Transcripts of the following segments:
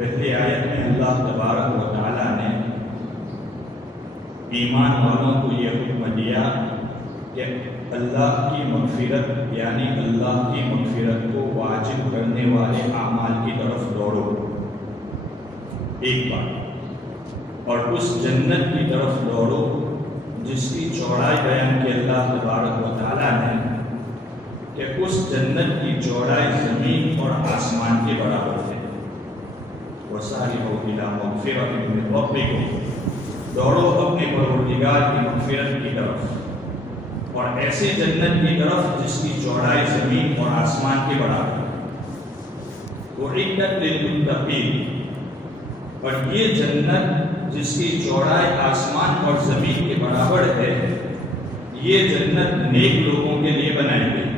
پہلی آیت میں اللہ تبارک و تعالیٰ نے ایمان والوں کو یہ حکم دیا کہ اللہ کی مغفرت یعنی اللہ کی مغفرت کو واجب کرنے والے اعمال کی طرف دوڑو، ایک بات، اور اس جنت کی طرف دوڑو جس کی چوڑائی بیان کی اللہ تبارک و تعالیٰ نے کہ اس جنت کی چوڑائی زمین اور آسمان کے برابر ہے۔ وَسَارِعُوا إِلَىٰ مَغْفِرَةٍ مِّن رَّبِّكُمْ، دوڑو اپنے پروردگار کی مغفرت کی طرف اور ایسے جنت کی طرف جس کی چوڑائی زمین اور آسمان کے برابر ہے۔ أُعِدَّتْ لِلْمُتَّقِينَ، اور یہ جنت جس کی چوڑائی آسمان اور زمین کے برابر ہے، یہ جنت نیک لوگوں کے لیے بنائی گئی۔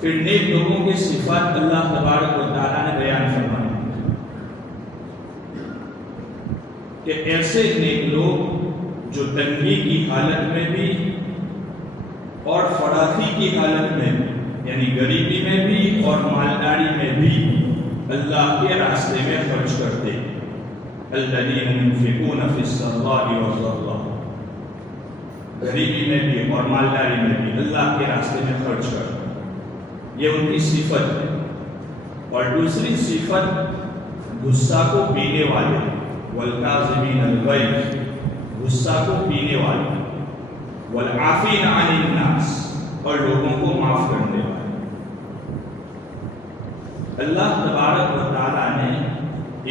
پھر نیک لوگوں کی صفات اللہ تبارک و تعالیٰ نے بیان فرمائی کہ ایسے نیک لوگ جو تنگی کی حالت میں بھی اور فراخی کی حالت میں یعنی غریبی میں بھی اور مالداری میں بھی اللہ کے راستے میں خرچ کرتے، الذین ينفقون فی السراء والضراء، غریبی میں بھی اور مالداری میں بھی اللہ کے راستے میں خرچ کرتے، یہ ان کی صفت ہے۔ اور دوسری صفت غصہ کو پینے والے، والکاظمین الغیظ، غصہ کو پینے والے، والعافین عن الناس، اور لوگوں کو معاف کرنے والے۔ اللہ تبارک و تعالیٰ نے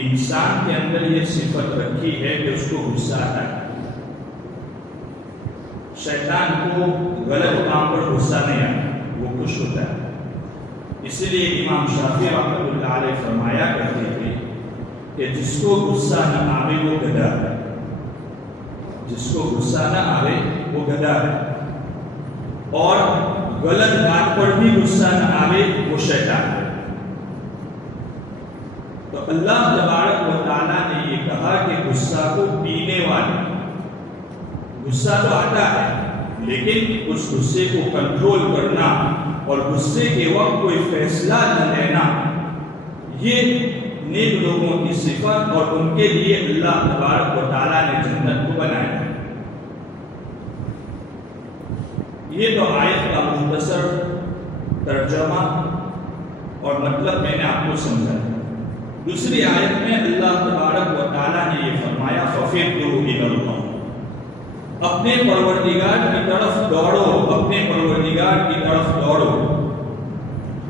انسان کے اندر یہ صفت رکھی ہے کہ اس کو غصہ آتا ہے۔ شیطان کو غلط کام پر غصہ نہیں آتا، وہ خوش ہوتا ہے۔ اسی لیے امام شافعی رحمۃ اللہ علیہ فرمایا کرتے تھے کہ جس کو غصہ نہ آوے وہ گدھا ہے، جس کو غصہ نہ آوے وہ گدھا ہے، اور غلط بات پر بھی غصہ نہ آوے وہ شیطان ہے۔ تو اللہ تبارک و تعالیٰ نے یہ کہا کہ غصہ کو پینے والے، غصہ تو آتا ہے لیکن اس غصے کو کنٹرول کرنا اور غصے کے وقت کوئی فیصلہ نہ لینا، یہ نیک لوگوں کی صفت اور ان کے لیے اللہ تبارک و تعالیٰ نے جنت کو بنایا ہے۔ یہ تو آیت کا مختصر ترجمہ اور مطلب میں نے آپ کو سمجھایا۔ دوسری آیت میں اللہ تبارک و تعالیٰ نے یہ فرمایا فَفِرُّوا إِلَى اللَّهِ، اپنے پروردگار کی طرف دوڑو، اپنے پروردگار کی طرف دوڑو،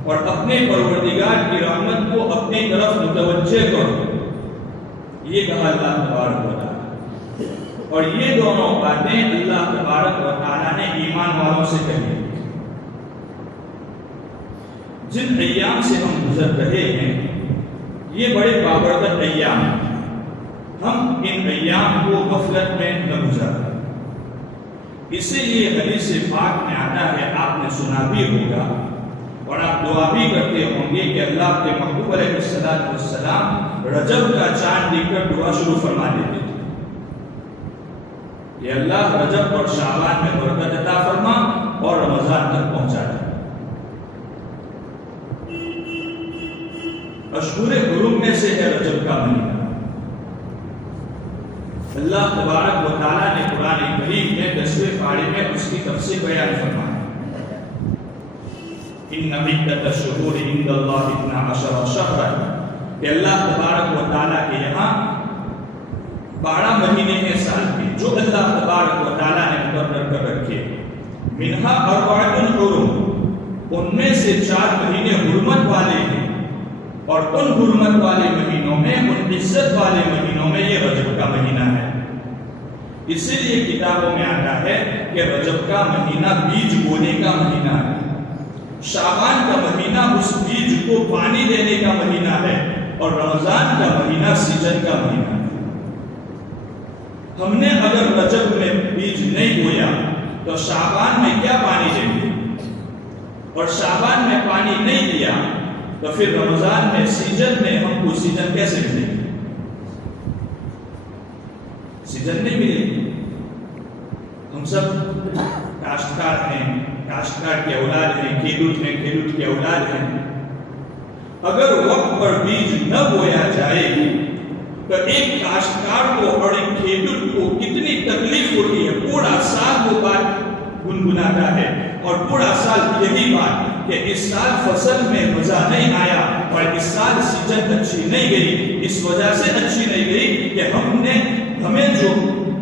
اور اپنے پروردگار کی رحمت یہ کہا اللہ تبارک و تعالی، اور یہ دونوں باتیں اللہ تبارک و تعالی نے ایمان والوں سے کہی۔ جن ایام سے ہم گزر رہے ہیں یہ بڑے بابرکت ایام ہیں، ہم ان ایام کو غفلت میں نہ گزاریں۔ اسی لیے حدیث پاک میں آتا ہے، آپ نے سنا بھی ہوگا اور آپ دعا بھی کرتے ہوں گے کہ اللہ کے محبوب علیہ السلام رجب کا چاند دیکھ کر دعا شروع فرما دیتے تھے کہ اللہ رجب اور شعبان میں برکت عطا فرما اور رمضان تک پہنچا دے۔ اشہر حرم میں سے ہے رجب کا مہینہ۔ اللہ تبارک و تعالیٰ نے قرآن کریم میں 10ویں پارے میں اس کی تفسیر بیان فرمایا، ان عدت الشہور عند اللہ 12 شہرا، کہ اللہ تبارک و تعالیٰ کے یہاں 12 مہینے ہیں سال کے جو اللہ تبارک و تعالیٰ نے مقرر کر رکھے، منہا 4 حرم، ان میں سے 4 مہینے حرمت والے ہیں، اور ان حرمت والے مہینوں میں، ان عزت والے مہینوں میں یہ رجب کا مہینہ ہے۔ اسی لیے کتابوں میں آتا ہے کہ رجب کا مہینہ بیج بونے کا مہینہ ہے، شعبان کا مہینہ اس بیج کو پانی دینے کا مہینہ ہے، اور رمضان کا مہینہ سیزن کا مہینہ ہے۔ ہم نے اگر رجب میں بیج نہیں بویا تو شعبان میں کیا پانی دیں گے، اور شعبان میں پانی نہیں دیا تو پھر رمضان میں سیزن میں ہم کو سیزن کیسے ملے گی؟ سیزن نہیں ملے گی۔ ہم سب کاشتکار ہیں، کاشتکار کے اولاد ہیں، کھیلوٹ ہیں، کھیلوٹ کے اولاد ہیں۔ اگر وقت پر بیج نہ بویا جائے تو ایک کاشتکار کو اور ایک کھیلوٹ کو کتنی تکلیف ہوتی ہے، پورا سال وہ بات گنگناتا ہے، اور پورا سال یہی بات کہ اس سال فصل میں مزہ نہیں آیا، اور اس سال سیزن اچھی نہیں گئی، اس وجہ سے اچھی نہیں گئی کہ ہمیں جو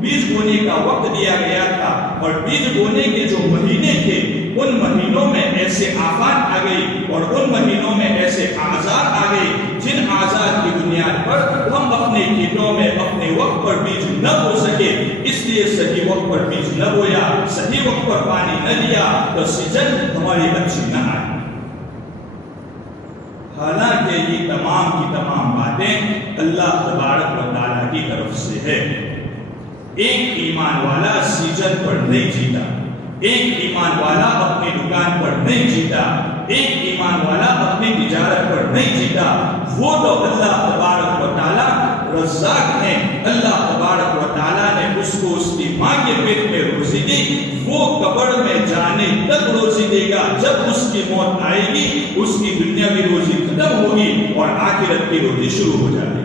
بیج بونے کا وقت دیا گیا تھا اور بیج بونے کے جو مہینے تھے ان مہینوں میں ایسے آفات آ گئی، اور ان مہینوں میں ایسے آزار آ گئی جن آزار کی بنیاد پر ہم اپنے کھیتوں میں اپنے وقت پر بیج نہ بو سکے، اس لیے صحیح وقت پر بیج نہ بویا، صحیح وقت پر پانی نہ دیا تو سیزن ہماری اچھی نہ آئی۔ حالانکہ یہ تمام کی تمام باتیں اللہ تبارک و تعالیٰ کی طرف سے ہے۔ ایک ایمان والا سیزن پر نہیں جیتا، ایک ایمان والا اپنی دکان پر نہیں جیتا، ایک ایمان والا اپنی تجارت پر نہیں جیتا، وہ تو اللہ تبارک و تعالیٰ رزاق ہیں، اللہ تبارک و تعالیٰ نے اس کو اس کی ماں کے پیٹ میں روزی دی، وہ قبر میں جانے تک روزی دے گا، جب اس کی موت آئے گی اس کی دنیاوی روزی ختم ہوگی اور آخرت کی روزی شروع ہو جائے گی۔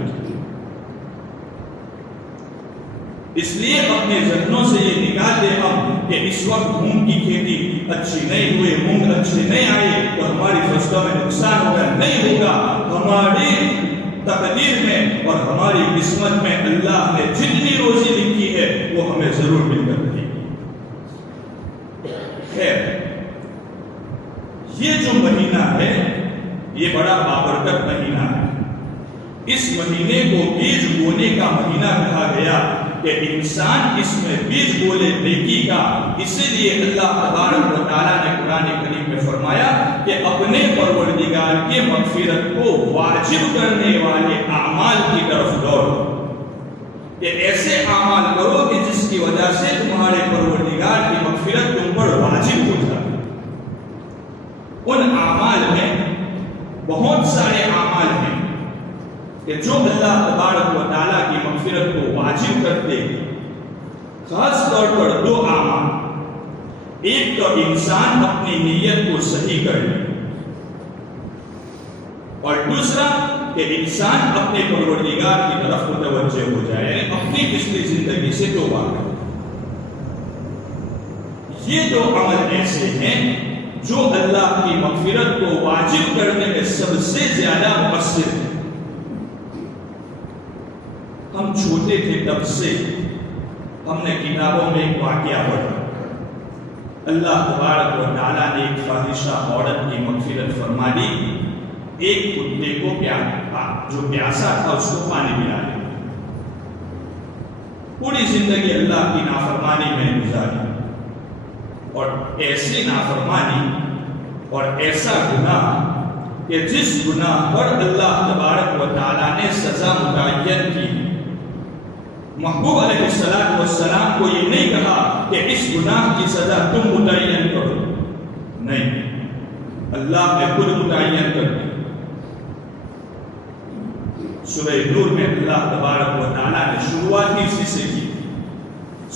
اس لیے اپنے ذہنوں سے یہ نکال دے ہم کہ اس وقت مونگ کی کھیتی اچھی نہیں ہوئی، مونگ اچھے نہیں آئے تو ہماری فصلوں میں نقصان ہوگا، نہیں ہوگا۔ ہماری تقدیر میں اور ہماری قسمت میں اللہ نے جتنی روزی لکھی ہے وہ ہمیں ضرور مل کر رہی ہے۔ خیر، یہ جو مہینہ ہے یہ بڑا بابرکت مہینہ ہے۔ اس مہینے کو بیج بونے کا مہینہ کہا گیا کہ انسان اس میں بیج بولے نیکی کا، اسی لیے اللہ تبارک و تعالیٰ نے قرآن کریم میں فرمایا کہ اپنے پروردگار کی مغفرت کو واجب کرنے والے اعمال کی طرف دوڑو، کہ ایسے اعمال کرو کہ جس کی وجہ سے تمہارے پروردگار کی مغفرت تم پر واجب ہو جائے۔ ان اعمال میں بہت سارے اعمال ہیں کہ جو اللہ تبارک و تعالیٰ کی مغفرت کو واجب کرتے ہیں، خاص طور پر 2 اعمال۔ ایک تو انسان اپنی نیت کو صحیح کر لے، اور دوسرا کہ انسان اپنے پروردگار کی طرف متوجہ ہو جائے، اپنی پچھلی زندگی سے توبہ کرے۔ یہ 2 عمل ایسے ہیں جو اللہ کی مغفرت کو واجب کرنے میں سب سے زیادہ مؤثر ہیں۔ ہم چھوٹے تھے تب سے ہم نے کتابوں میں ایک واقعہ پڑھا، اللہ تبارک و تعالیٰ نے ایک فاحشہ عورت کی مغفرت فرما دی، ایک کتے کو جو پیاسا تھا اس کو پانی پلا دیا۔ پوری زندگی اللہ کی نافرمانی میں گزاری، اور ایسی نافرمانی اور ایسا گناہ کہ جس گناہ پر اللہ تبارک و تعالیٰ نے سزا متعین کی، محبوب علیہ السلام کو یہ نہیں کہا کہ اس گناہ کی سزا تم متعین کرو، نہیں، اللہ نے خود متعین کر دی۔ سورہ نور میں اللہ تبارک و تعالیٰ نے شروعات ہی اسی سے کی،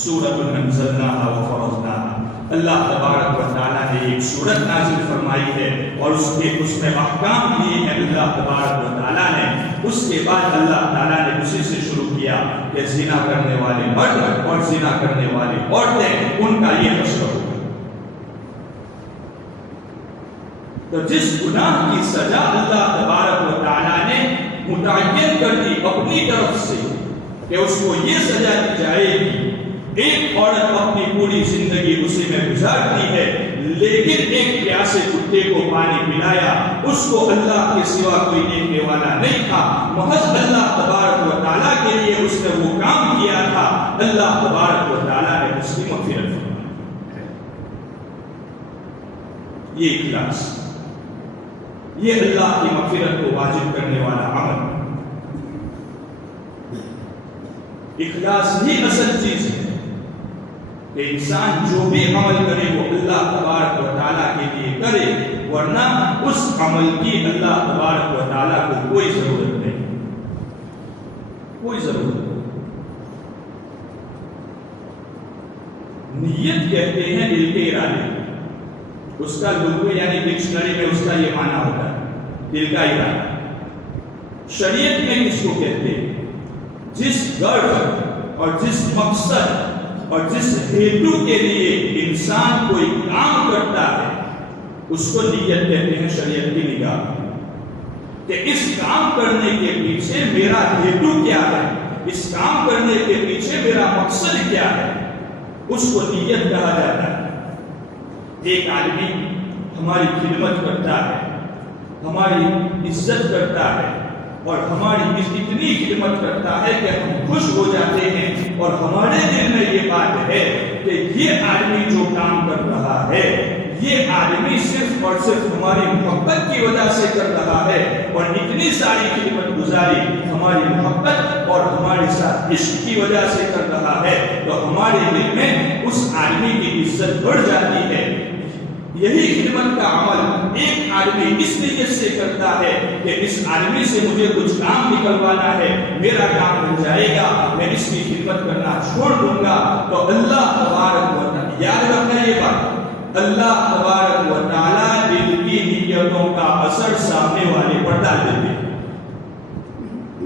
سورۃ انزلناہا وفرضناہا، اللہ تبارک و تعالیٰ نے ایک سورت نازل فرمائی ہے اور اس میں احکام دیے ہیں اللہ تبارک و تعالیٰ نے۔ اس کے بعد اللہ تعالیٰ نے اسی سے شروع کیا کہ زنا کرنے والے مرد اور زنا کرنے والی عورتیں، ان کا یہ حشر ہوگا۔ تو جس گناہ کی سزا اللہ تبارک و تعالیٰ نے متعین کر دی اپنی طرف سے کہ اس کو یہ سزا دی جائے گی، ایک عورت اپنی پوری زندگی اسی میں گزارتی ہے، لیکن ایک پیاسے کتے کو پانی پلایا، اس کو اللہ کے سوا کوئی دیکھنے والا نہیں تھا، محض اللہ تبارک و تعالیٰ کے لیے اس نے وہ کام کیا تھا، اللہ تبارک و تعالیٰ نے اس کی مغفرت فرمائی۔ یہ اخلاص، یہ اللہ کی مغفرت کو واجب کرنے والا عمل، اخلاص ہی اصل چیز ہے کہ انسان جو بھی عمل کرے وہ اللہ تبارک و تعالیٰ کے لیے کرے، ورنہ اس عمل کی اللہ تبارک و تعالیٰ کو کوئی ضرورت نہیں، کوئی ضرورت نہیں۔ نیت کہتے ہیں دل کے ارادے، اس کا لغوی یعنی ڈکشنری میں اس کا یہ معنی ہوتا ہے دل کا ارادہ۔ شریعت میں کس کو کہتے ہیں؟ جس غرض اور جس مقصد اور جس ہیتو کے لیے انسان کوئی کام کرتا ہے اس کو نیت کہتے ہیں شریعت کی نگاہ میں، کہ اس کام کرنے کے پیچھے میرا ہیتو کیا ہے، اس کام کرنے کے پیچھے میرا مقصد کیا ہے، اس کو نیت کہا جاتا ہے۔ ایک آدمی ہماری خدمت کرتا ہے، ہماری عزت کرتا ہے اور ہماری اتنی خدمت کرتا ہے کہ ہم خوش ہو جاتے ہیں، اور ہمارے دل میں یہ بات ہے کہ یہ آدمی جو کام کر رہا ہے یہ آدمی صرف اور صرف ہماری محبت کی وجہ سے کر رہا ہے، اور اتنی ساری خدمت گزاری ہماری محبت اور ہمارے ساتھ عشق کی وجہ سے کر رہا ہے، تو ہمارے دل میں اس آدمی کی عزت بڑھ جاتی ہے۔ یہی خدمت کا عمل ایک آدمی اس نیت سے کرتا ہے کہ اس آدمی سے مجھے کچھ کام نکلوانا ہے، میرا کام بن جائے گا، میں اس کی خدمت کرنا چھوڑ دوں گا، تو اللہ تبارک و تعالیٰ، یاد رکھنا یہ بات، اللہ تبارک و تعالیٰ دل کی نیتوں کا اثر سامنے والے پر ڈال دیتے ہیں۔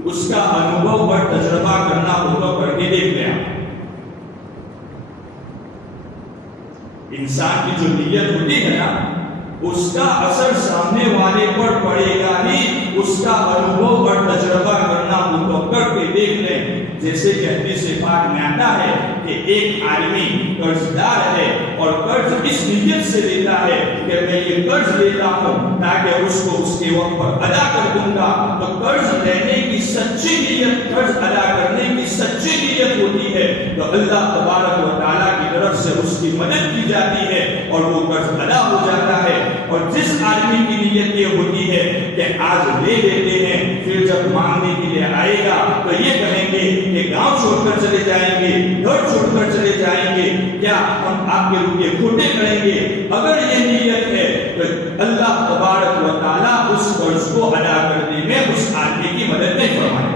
اس کا انوبھو اور تجربہ کرنا ہو تو کر کے دیکھ لیں۔ انسان کی جو نیت ہوتی ہے نا، اس کا اثر سامنے والے پر پڑے گا ہی، اس کا انوبھو اور تجربہ کرنا ہو تو کر کے دیکھ لیں۔ جیسے کہ حدیث پاک میں آتا ہے کہ ایک آدمی قرض دار ہے اور قرض اس نیت سے لیتا ہے کہ میں یہ قرض لیتا ہوں تاکہ اس کو اس کے وقت پر ادا کر دوں گا، تو قرض لینے کی سچی نیت، قرض ادا کرنے کی سچی نیت ہوتی ہے تو اللہ تبارک و تعالیٰ کی طرف سے اس کی مدد کی جاتی ہے اور وہ قرض ادا ہو جاتا ہے۔ اور جس آدمی کی نیت یہ ہوتی ہے کہ آج لے لیتے ہیں، پھر جب مانگنے کے لیے آئے گا تو یہ کہیں گے کہ گاؤں چھوڑ کر چلے جائیں گے، گھر چھوڑ کر چلے جائیں گے، کیا ہم آپ کے روپے کھوٹے کریں گے؟ اگر یہ نیت ہے تو اللہ تبارک و تعالیٰ اس قرض کو ادا کرنے میں اس آدمی کی مدد نہیں فرمائے۔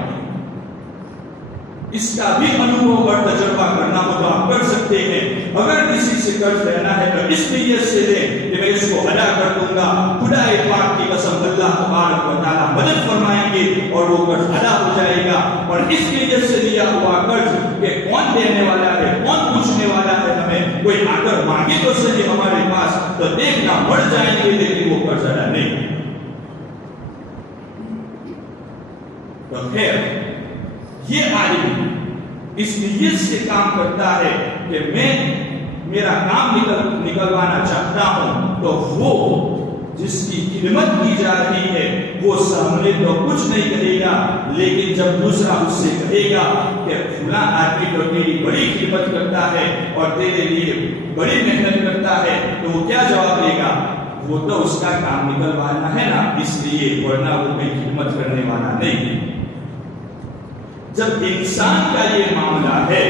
اس کا بھی انوبھو اور تجربہ کرنا ہو تو آپ کر سکتے ہیں۔ اگر کسی سے قرض لینا ہے تو اس نیت سے لیں کہ میں اس کو ادا کر دوں گا، خدا پاک کی قسم اللہ تبارک و تعالیٰ مدد فرمائیں گے اور وہ قرض ادا ہو جائے گا۔ اور اس نیت سے لیا ہوا قرض کہ کون دینے والا ہے، کون پوچھنے والا ہے، ہمیں کوئی آ کر مانگے تو صحیح ہمارے پاس، تو دیکھنا بڑھ جائیں گے لیکن وہ قرض ادا نہیں۔ تو خیر، یہ آدمی اس نیت سے کام کرتا ہے کہ میں میرا کام نکلوانا چاہتا ہوں، تو وہ جس کی خدمت کی جا رہی ہے وہ سامنے تو کچھ نہیں کہے گا، لیکن جب دوسرا اس سے کہے گا کہ فلاں آدمی تو تیری بڑی خدمت کرتا ہے اور تیرے لیے بڑی محنت کرتا ہے، تو وہ کیا جواب دے گا؟ وہ تو اس کا کام نکلوانا ہے نا، اس لیے، ورنہ وہ کوئی خدمت کرنے والا نہیں۔ جب انسان کا یہ معاملہ ہے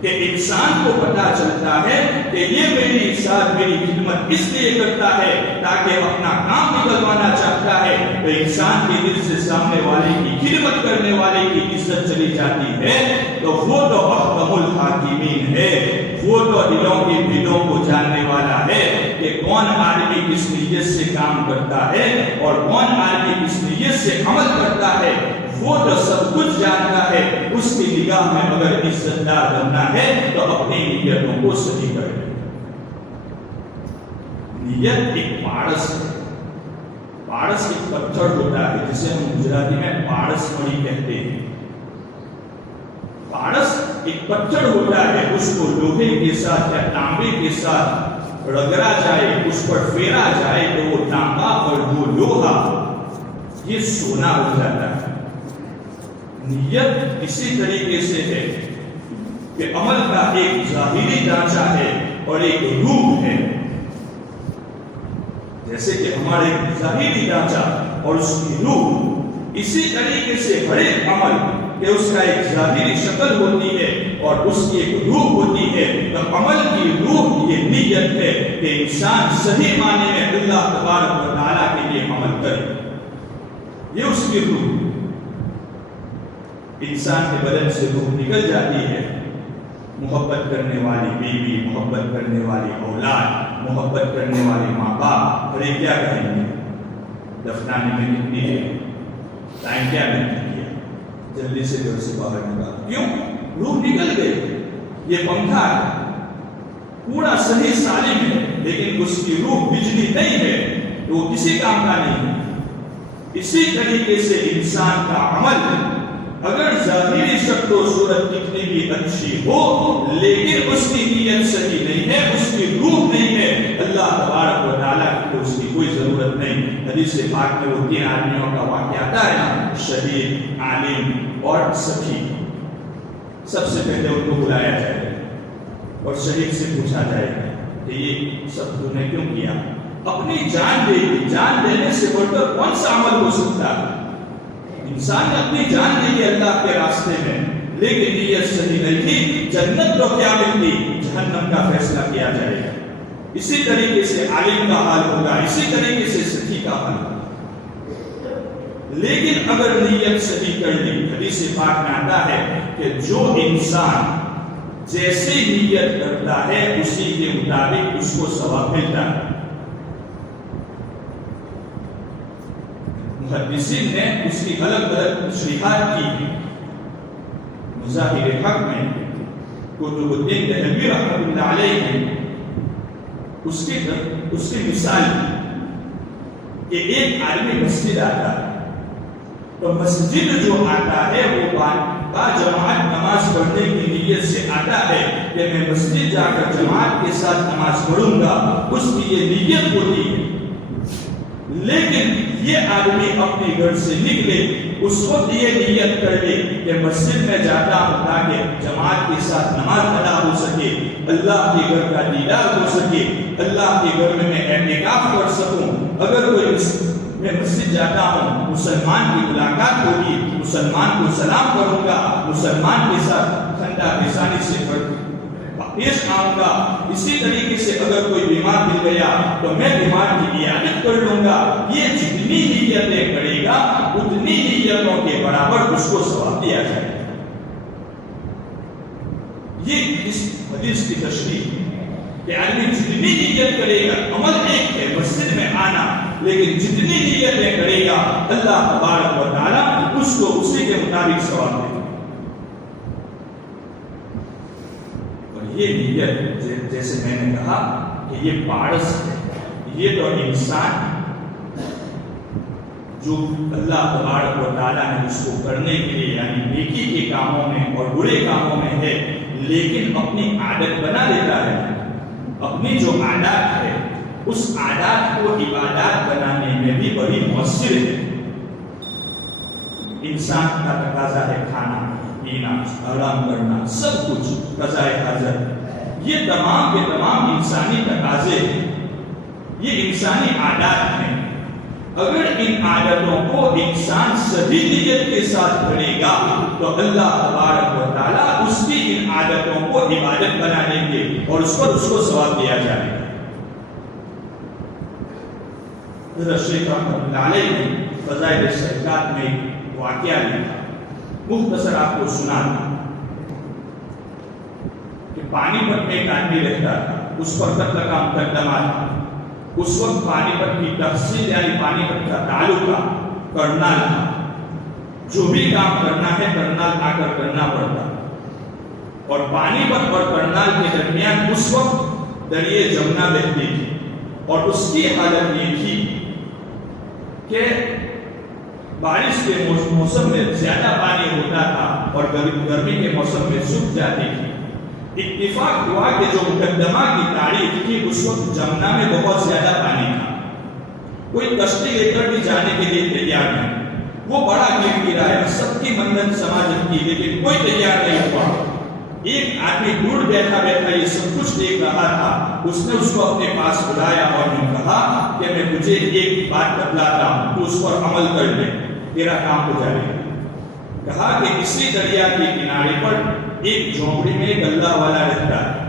کہ انسان کو پتا چلتا ہے کہ یہ میری ساتھ میری خدمت اس لیے کرتا ہے تاکہ اپنا کام نکلوانا چاہتا ہے، تو انسان کے دل سے سامنے والے کی خدمت کرنے والے کی عزت چلی جاتی ہے، تو وہ تو احکم الحاکمین ہے، وہ تو دلوں کی بھیدوں کو جاننے والا ہے کہ کون آدمی کس نیت سے کام کرتا ہے اور کون آدمی کس نیت سے عمل کرتا ہے، وہ تو سب کچھ جانتا ہے۔ اس کی نگاہ میں اگر عزت دار بننا ہے تو اپنی نیتوں کو صحیح کرے۔ نیت ایک پارس ہے، پارس ایک پتھر ہوتا ہے جسے ہم گجراتی میں پارس مڑی کہتے ہیں۔ پارس ایک پتھر ہوتا ہے، اس کو لوہے کے ساتھ یا تانبے کے ساتھ رگڑا جائے، اس پر پھیرا جائے تو وہ تانبا اور وہ لوہا یہ سونا ہو جاتا ہے۔ نیت اسی طریقے سے ہے کہ عمل کا ایک ظاہری ڈھانچہ ہے اور ایک روح ہے، جیسے کہ ہمارے ظاہری ڈھانچہ اور اس کی روح، اسی طریقے سے ہر ایک عمل کہ اس کا ایک ظاہری شکل ہوتی ہے اور اس کی ایک روح ہوتی ہے، تو عمل کی روح یہ نیت ہے کہ انسان صحیح معنی میں اللہ تبارک و تعالیٰ کے لیے عمل کرے، یہ اس کی روح۔ انسان کے بدن سے روح نکل جاتی ہے، محبت کرنے والی بیوی، محبت کرنے والی اولاد، محبت کرنے والے ماں باپ، ارے کیا کہیں گے دفنانے میں کتنی ہے، ٹائم کیا نہیں کیا، جلدی سے گھر سے باہر نکال، کیوں؟ روح نکل گئی۔ یہ پنکھا ہے پورا صحیح سالم ہے، لیکن اس کی روح بجلی نہیں ہے تو وہ کسی کام کا نہیں ہے۔ اسی طریقے سے انسان کا عمل اگر ظاہری شکل و صورت کتنی بھی اچھی ہو، لیکن اس کی نیت صحیح نہیں ہے، اس کی روح نہیں ہے، اللہ تبارک و تعالیٰ کو اس کی کوئی ضرورت نہیں۔ حدیث پاک میں وہ 3 آدمیوں کا واقعہ آتا ہے نا، شہید، عالم اور سخی۔ سب سے پہلے ان کو بلایا جائے اور شہید سے پوچھا جائے کہ یہ سب تم نے کیوں کیا؟ اپنی جان دے دی، جان دینے سے بڑھ کر کون سا عمل ہو سکتا ہے؟ انسان نے اپنی جان دی ہے اللہ کے راستے میں، لیکن نیت صحیح نہیں تھی، جنت تو کیا ملتی، جہنم کا فیصلہ کیا جائے گا۔ اسی طریقے سے عالم کا حال ہوگا، اسی طریقے سے سخی کا حال ہوگا۔ لیکن اگر نیت صحیح کر لی، حدیث پاک میں آتا ہے کہ جو انسان جیسی نیت کرتا ہے اسی کے مطابق اس کو ثواب ملتا ہے۔ محدثین نے اس کی الگ الگ تشریحات کی۔ مظاہر حق میں قطب الدین دہلوی رحمۃ اللہ علیہ نے اس کی مثال کہ ایک آدمی مسجد آتا ہے، تو مسجد جو آتا ہے وہ با جماعت نماز پڑھنے کی نیت سے آتا ہے کہ میں مسجد جا کر جماعت کے ساتھ نماز پڑھوں گا، اس کی یہ نیت ہوتی ہے۔ لیکن یہ آدمی اپنے گھر سے نکلے، اس وقت یہ نیت کر لے کہ مسجد میں جاتا ہوں تاکہ جماعت کے ساتھ نماز ادا ہو سکے، اللہ کے گھر کا دیدار ہو سکے، اللہ کے گھر میں اعتکاف کر سکوں۔ اگر کوئی میں مسجد جاتا ہوں، مسلمان کی ملاقات ہوگی، مسلمان کو سلام کروں گا، مسلمان کے ساتھ خندہ پیشانی سے پیش آؤں گا۔ اسی طریقے سے اگر کوئی بیمار مل گیا تو میں بیمار کی عیادت کر لوں گا۔ یہ جتنی نیتیں کرے گا اتنی نیتوں کے برابر اس کو ثواب دیا جائے گا۔ یہ اس حدیث کی تشریح کہ آدمی جتنی نیت کرے گا، عمل ایک ہے مسجد میں آنا، لیکن جتنی نیتیں کرے گا اللہ تبارک و تعالیٰ اس کو اسی کے مطابق ثواب دے گا۔ یہ نیت جیسے میں نے کہا کہ یہ پارس ہے، یہ تو انسان جو اللہ تبارک و تعالیٰ نے اس کو کرنے کے لیے یعنی نیکی کے کاموں میں اور برے کاموں میں ہے، لیکن اپنی عادت بنا لیتا ہے۔ اپنی جو عادات ہے اس عادات کو عبادات بنانے میں بھی بڑی مؤثر ہے۔ انسان کا تقاضا ہے کھانا پینا آرام کرنا سب کچھ قضائے حاجت، یہ تمام کے تمام انسانی تقاضے ہیں، یہ انسانی عادات ہیں۔ اگر ان عادتوں کو انسان صحیح نیت کے ساتھ کرے گا تو اللہ تبارک و تعالیٰ اس کی ان عادتوں کو عبادت بنا دیں گے اور اس پر اس کو ثواب دیا جائے گا۔ حضرت شیخ رحمۃ اللہ علیہ نے فضائل الصدقات میں ایک واقعہ لکھا، مختصر آپ کو سنانا کہ پانی پت میں ایک آدمی رہتا تھا، اس پر قتل کا مقدمہ تھا۔ اس وقت پانی پت کی تحصیل یعنی پانی پت کا تعلقہ کرنال تھا، جو بھی کام کرنا ہے کرنال آ کر کرنا پڑتا، اور پانی پت اور کرنال کے درمیان اس وقت دریائے جمنا بہتی تھی، اور اس کی حالت یہ تھی کہ بارش کے موسم میں زیادہ پانی ہوتا تھا اور گرمی کے موسم میں سوکھ جاتی تھی۔ اتفاق ہوا کہ جو مقدمہ کی تاریخ تھی اس وقت جمنا میں بہت زیادہ پانی تھا، کوئی کشتی لے کر بھی جانے کے لیے تیار نہیں، وہ بڑا گر گرا ہے، سب کی منت سماجت کی لیکن کوئی تیار نہیں ہوا۔ ایک آدمی دور بیٹھا بیٹھا یہ سب کچھ دیکھ رہا تھا، اس نے اس کو اپنے پاس بلایا اور نے کہا کہ میں تجھے ایک بات بتلاتا ہوں، تو اس پر عمل کر لے، تیرا کام ہو جائے گا۔ کہا کہ اسی دریا کے کنارے پر ایک جھونپڑی میں ایک اللہ والا رہتا ہے،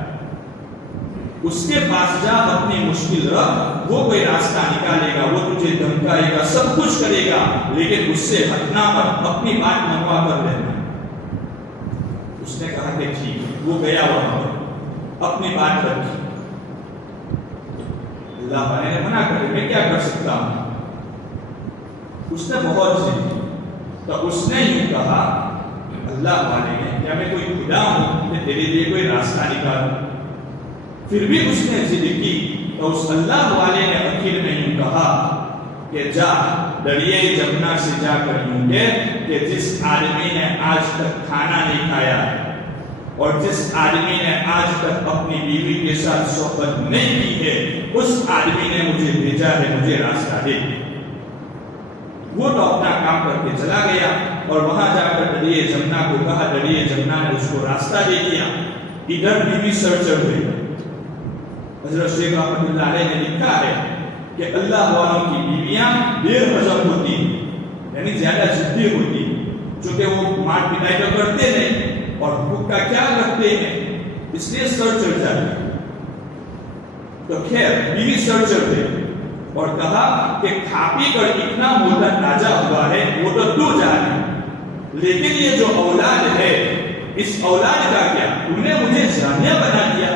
اس کے پاس جا اپنی مشکل رکھ، وہ کوئی راستہ نکالے گا، وہ تجھے دھمکائے گا، سب کچھ کرے گا، لیکن اس سے ہٹنا مت، اپنی بات منوا کر لینا۔ اس نے کہا کہ ٹھیک، وہ گیا وہاں پر اپنی بات رکھی۔ اللہ والے نے منع کرے، میں کیا کر سکتا ہوں؟ اس نے بہت ضد کی، تو اس نے یوں کہا اللہ والے نے کیا میں کوئی خدا ہوں کہ تیرے لیے کوئی راستہ نکالوں؟ پھر بھی اس نے ضد کی تو اس اللہ والے نے آخر میں یوں کہا کہ جا دریائے جمنا سے جا کر یوں کہ جس آدمی نے آج تک کھانا نہیں کھایا اور جس آدمی نے آج تک اپنی بیوی کے ساتھ صحبت نہیں کی ہے، اس آدمی نے مجھے بھیجا ہے، مجھے راستہ دے۔ وہ تو اپنا کام کر کے چلا گیا اور وہاں جا کر دریائے جمنا کو کہا، دریائے جمنا نے اس کو راستہ دے دیا۔ ادھر بیوی سر چڑھ گئی۔ حضرت شیخ رحمۃ اللہ علیہ نے لکھا ہے کہ اللہ والوں کی بیویاں دیر ہضم ہوتی یعنی زیادہ ضدی ہوتی، چونکہ وہ مار پٹائی تو کرتے نہیں اور حقوق کا خیال رکھتے ہیں، اس لیے سر چڑھ جاتی۔ تو خیر بیوی سر چڑھ گئی اور کہا کہ کھا پی کر اتنا موٹا تازہ ہوا ہے وہ تو جانے، لیکن یہ جو اولاد ہے اس اولاد کا کیا؟ تم نے مجھے جانیا بنا دیا۔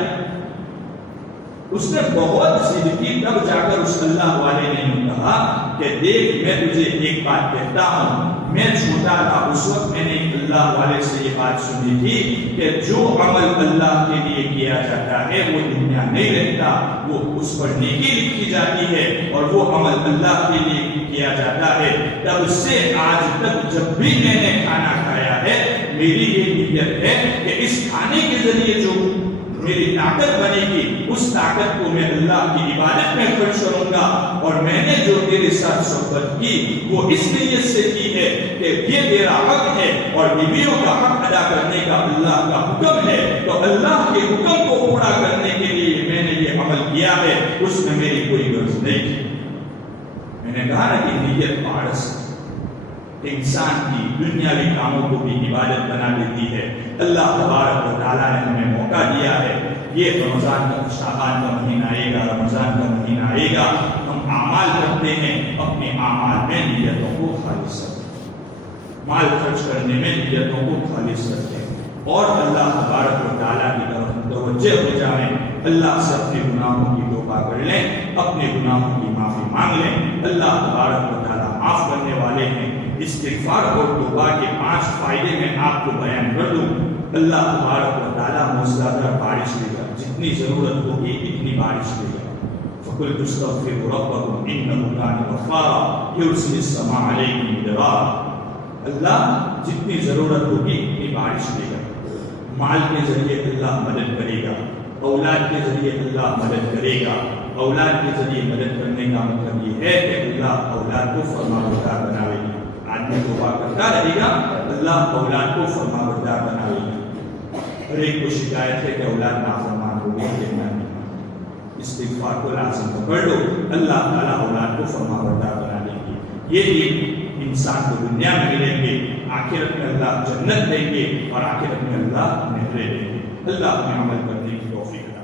اس نے بہت ضد کی، تب جا کر اس اللہ والے نے کہا کہ دیکھ میں تجھے ایک بات کہتا ہوں، میں چھوٹا تھا اس وقت میں نے اللہ والے سے یہ بات سنی تھی کہ جو عمل اللہ کے لیے کیا جاتا ہے وہ دنیا نہیں رہتا، وہ اس پر نیکی لکھی جاتی ہے، اور وہ عمل اللہ کے لیے کیا جاتا ہے۔ تب سے آج تک جب بھی میں نے کھانا کھایا ہے میری یہ نیت ہے کہ اس کھانے کے ذریعے جو میری طاقت بنے گی اس طاقت کو میں اللہ کی عبادت میں خرچ کروں گا، اور میں نے جو تیرے ساتھ صحبت کی وہ اس نیت سے کی ہے کہ یہ تیرا حق ہے اور بیویوں کا حق ادا کرنے کا اللہ کا حکم ہے، تو اللہ کے حکم کو پورا کرنے کے لیے میں نے یہ عمل کیا ہے، اس میں میری کوئی غرض نہیں تھی۔ میں نے کہا نا کہ نیت پارس انسان کی دنیاوی کاموں کو بھی عبادت بنا دیتی ہے۔ اللہ تبارک و تعالیٰ نے ہمیں موقع دیا ہے، یہ رمضان کا شعبان کا مہینہ آئے گا، رمضان کا مہینہ آئے گا، ہم اعمال کرتے ہیں، اپنے اعمال میں نیتوں کو خالص رکھیں، مال خرچ کرنے میں نیتوں کو خالص رکھیں اور اللہ تبارک و تعالیٰ کی طرف متوجہ ہو جائیں، اللہ سے اپنے گناہوں کی توبہ کر لیں، اپنے گناہوں کی معافی مانگ لیں۔ اللہ تبارک و تعالیٰ معاف کرنے والے ہیں۔ استغفار اور توبہ کے 5 فائدے میں آپ کو بیان کر دوں۔ اللہ تبارک و تعالیٰ موسلادھار بارش دے گا، جتنی ضرورت ہوگی اتنی بارش دے گا۔ فَقُلْتُ اسْتَغْفِرُوا رَبَّكُمْ إِنَّهُ كَانَ غَفَّارًا يُرْسِلِ السَّمَاءَ عَلَيْكُمْ مِدْرَارًا۔ اللہ جتنی ضرورت ہوگی اتنی بارش دے گا۔ مال کے ذریعے اللہ مدد کرے گا، اولاد کے ذریعے اللہ مدد کرے گا، اولاد کے ذریعے مدد کرنے کا مطلب یہ ہے کہ اللہ اولاد کو فرمانبردار بناوے گی. آدمی توبہ کرتا رہے گا، اللہ اولاد کو فرمانبردار بناوے گی. ہر ایک کو شکایت ہے کہ اولاد نافرمان ہو گئی، دیکھنا نہیں. استغفار کو لازم پکڑ لو، اللہ تعالیٰ اولاد کو فرمانبردار بنا دیں گے. یہ ایک انسان کو دنیا میں ملیں گے، آخرت میں اللہ جنت دیں گے اور آخرت میں اللہ نہریں دیں گے. اللہ اپنے عمل کرنے کی توفیق عطا